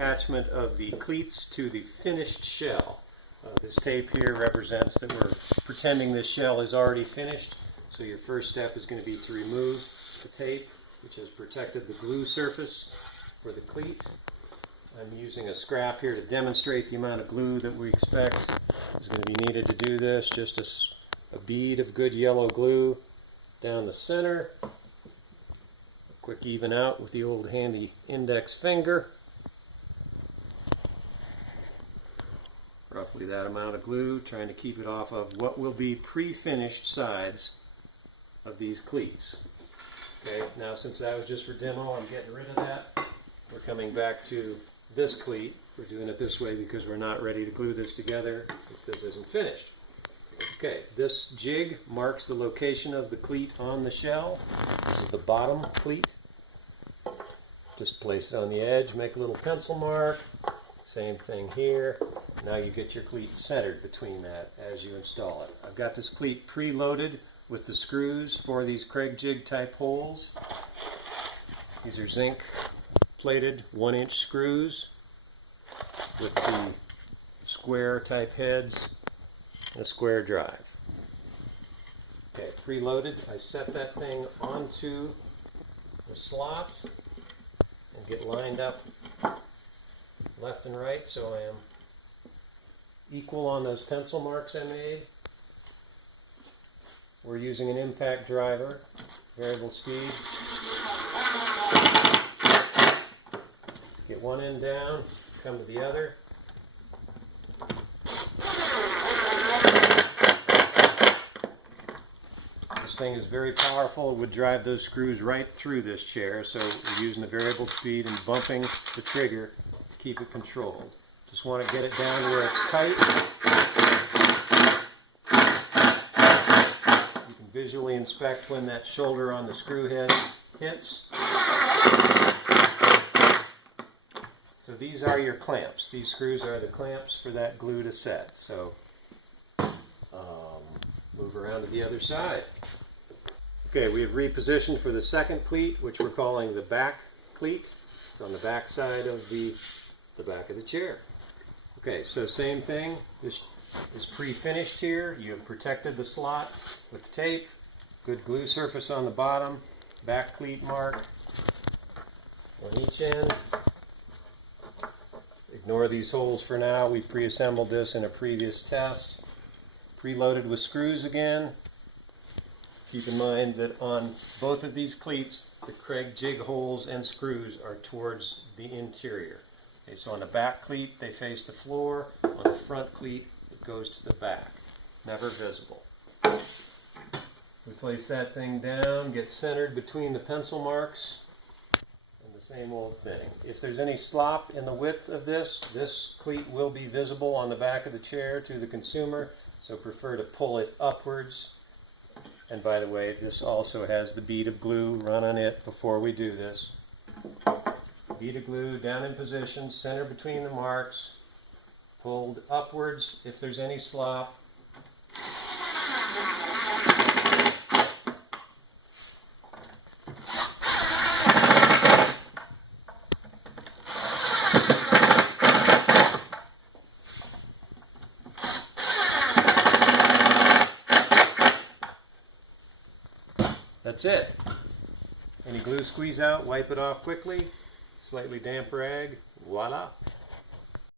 attachment of the cleats to the finished shell. This tape here represents that we're pretending this shell is already finished. So your first step is going to be to remove the tape, which has protected the glue surface for the cleat. I'm using a scrap here to demonstrate the amount of glue that we expect is going to be needed to do this. Just a bead of good yellow glue down the center. Quick even out with the old handy index finger. Roughly that amount of glue, trying to keep it off of what will be pre-finished sides of these cleats. Okay, now since that was just for demo, I'm getting rid of that. We're coming back to this cleat. We're doing it this way because we're not ready to glue this together since this isn't finished. Okay, this jig marks the location of the cleat on the shell. This is the bottom cleat. Just place it on the edge, make a little pencil mark. Same thing here. Now you get your cleat centered between that as you install it. I've got this cleat preloaded with the screws for these Craig jig type holes. These are zinc plated 1-inch screws with the square type heads and a square drive. Okay, preloaded. I set that thing onto the slot and get lined up left and right so I am equal on those pencil marks I made. We're using an impact driver, variable speed. Get one end down, come to the other. This thing is very powerful. It would drive those screws right through this chair, so we're using the variable speed and bumping the trigger to keep it controlled. Just want to get it down where it's tight. You can visually inspect when that shoulder on the screw head hits. So these are your clamps. These screws are the clamps for that glue to set. So move around to the other side. Okay, we have repositioned for the second cleat, which we're calling the back cleat. It's on the back side of the back of the chair. Okay, so same thing. This is pre-finished here. You have protected the slot with tape. Good glue surface on the bottom. Back cleat mark on each end. Ignore these holes for now. We pre-assembled this in a previous test. Preloaded with screws again. Keep in mind that on both of these cleats, the Craig jig holes and screws are towards the interior. Okay, so on the back cleat, they face the floor. On the front cleat, it goes to the back. Never visible. We place that thing down, get centered between the pencil marks, and the same old thing. If there's any slop in the width of this cleat will be visible on the back of the chair to the consumer, so prefer to pull it upwards. And by the way, this also has the bead of glue run on it before we do this. Bead of glue down in position, center between the marks, pulled upwards if there's any slop. That's it. Any glue squeeze out, wipe it off quickly. Slightly damp rag, voila.